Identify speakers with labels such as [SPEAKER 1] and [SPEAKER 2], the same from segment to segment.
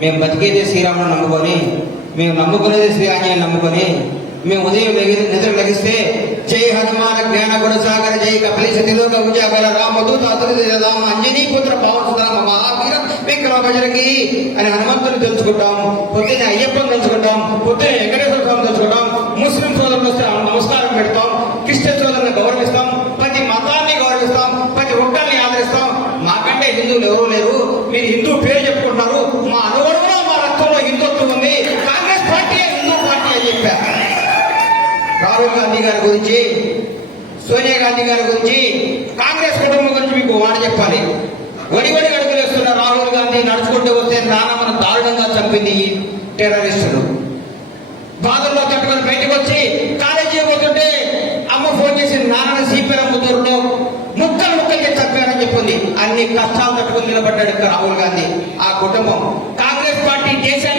[SPEAKER 1] మేము బతికేది శ్రీరాముని నమ్ముకొని మేము నమ్ముకునేది శ్రీ ఆంజనేయుని నమ్ముకొని మేము ఉదయం నిద్ర లగిస్తే జై హనుమాన జ్ఞాన గుణసాగర జై కపిలి సతిలోక ఉజాగర రామదూత రామ అంజనీ పుత్ర పవన మహావీర విక్రమ అని హనుమంతుని తెలుసుకుంటాం పొద్దున్న అయ్యప్పని తెలుసుకుంటాం పొద్దున్న వెంకటేశ్వర స్వామి తెలుసుకుంటాం ముస్లిం సోదరులు వస్తే నమస్కారం పెడతాం క్రిస్టియన్ రాహుల్ గాంధీ గారి గురించి సోనియా గాంధీ గారి గురించి కాంగ్రెస్ కుటుంబం గురించి మీకు మాట చెప్పాలి. వడి వడి రాహుల్ గాంధీ నడుచుకుంటూ వస్తే నానమ్మను దారుణంగా చంపింది ఈ టెర్రరిస్టులు. బాధల్లో తట్టుకొని బయటకు వచ్చి కాలేజీ పోతుంటే అమ్మ ఫోన్ చేసి నాన్న సిపిఎం ముద్దరులో ముక్కలు ముక్కలకి చంపారని చెప్పింది. అన్ని కష్టాలు తట్టుకొని నిలబడ్డాడు రాహుల్ గాంధీ. ఆ కుటుంబం కాంగ్రెస్ పార్టీ దేశానికి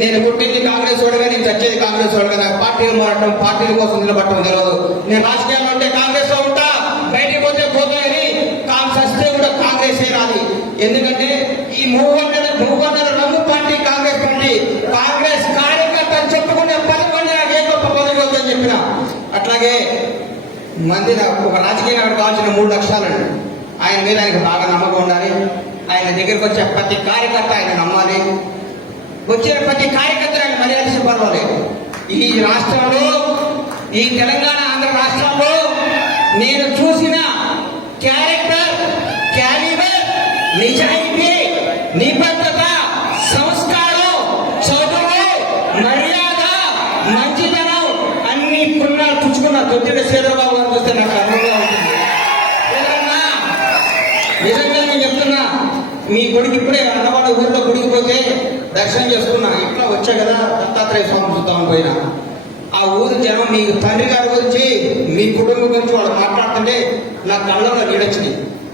[SPEAKER 1] నేను పుట్టింది కాంగ్రెస్ వాడుగా నేను చచ్చేది కాంగ్రెస్ వాడుగా నాకు పార్టీలు మారటం పార్టీల కోసం నిలబడటం తెలియదు నేను రాజకీయాల్లో ఉంటే కాంగ్రెస్లో ఉంటా బయటికి పోతే పోతాయని సస్తే కూడా కాంగ్రెస్ రాలి ఎందుకంటే ఈ మూడు వందల మూడు వందల పార్టీ కాంగ్రెస్ పార్టీ. కాంగ్రెస్ కార్యకర్త అని చెప్పుకునే పది మంది నాకు ఏ గొప్ప పదవి వద్దని చెప్పిన. అట్లాగే మంది ఒక రాజకీయ నాయకుడు కావాల్సిన మూడు లక్ష్యాలండి ఆయన మీద ఆయనకు బాగా నమ్మకం ఉండాలి. ఆయన దగ్గరికి వచ్చే ప్రతి కార్యకర్త ఆయన నమ్మాలి. వచ్చే ప్రతి కార్యకర్త మర్యాద పర్వాలేదు ఈ రాష్ట్రంలో ఈ తెలంగాణ ఆంధ్ర రాష్ట్రంలో నేను చూసిన క్యారెక్టర్ క్యాలిబర్ నిజాయితీ నిబద్ధత సంస్కారం చదువు మర్యాద మంచితనం అన్ని పుణ్యాలు పుచ్చుకున్న దొడ్డిన శ్రీధరబాబు గారు చూస్తే నాకు అనుభవంగా ఉంటుంది. ఏదన్నా నిజంగా నేను చెప్తున్నా మీ కొడుకు ఇప్పుడే అన్నవాళ్ళ ఊళ్ళో గుడికి పోతే దర్శనం చేసుకున్నా. ఇట్లా వచ్చా కదా దత్తాత్రేయ స్వామి చూద్దామని పోయినా. ఆ ఊరి జనం మీ తండ్రి గారి గురించి మీ కుటుంబం గురించి వాళ్ళు మాట్లాడుతుంటే నా కళ్ళలో నీడొచ్చింది.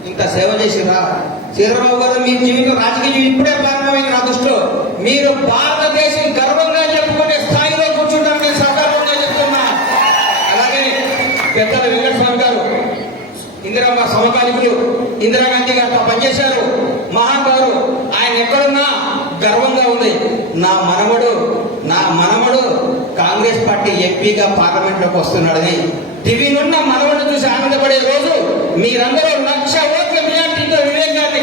[SPEAKER 1] ఇంత సేవ చేసిరా చంద్రబాబు గారు మీ జీవితం రాజకీయ జీవితం ఇప్పుడే ప్రారంభమైంది నా దృష్టిలో. మీరు భారతదేశం గర్వంగా చెప్పుకునే స్థాయిలో కూర్చుంటారని నేను సకాలంగా చెప్తున్నా. అలాగే పెద్దల వెంకటస్వామి గారు ఇందిరమ్మ సమకాలికులు ఇందిరాగాంధీ గారితో నా మనవడు నా మనవడు కాంగ్రెస్ పార్టీ ఎంపీగా పార్లమెంట్లోకి వస్తున్నాడని దివినున్న మనవడు చూసి ఆనందపడే రోజు మీరందరూ లక్ష ఓట్ల మెజార్టీతో వివేక్ గారిని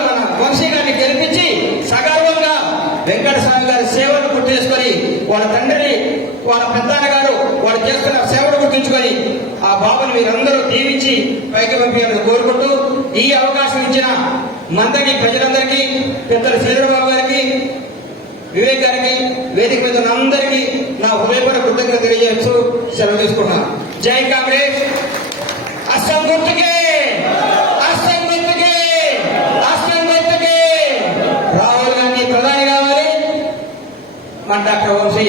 [SPEAKER 1] మన వంశీ గారిని గెలిపించి సగర్వంగా వెంకటస్వామి గారి సేవలు గుర్తేసుకొని వాళ్ళ తండ్రిని వాళ్ళ పెద్దాన్న గారు వాళ్ళు చేస్తున్న సేవలు గుర్తుంచుకొని ఆ బాబుని మీరందరూ దీవించి పైకి పంపించాలని కోరుకుంటూ ఈ అవకాశం ఇచ్చిన మందకి ప్రజలందరికీ పెద్దలు చంద్రబాబు గారికి వివేక్ గారికి వేదిక మీద ఉన్న అందరికీ నా హృదయపూర్వక కృతజ్ఞత తెలియజేస్తూ సెలవు తీసుకుంటున్నాను జై కాంగ్రెస్! అస్సాం గుర్తుకే! అస్సాం గుర్తుకే! అస్సాం గుర్తుకే! రాహుల్ గాంధీ ప్రధాని కావాలి. మన డాక్టర్ వంశీ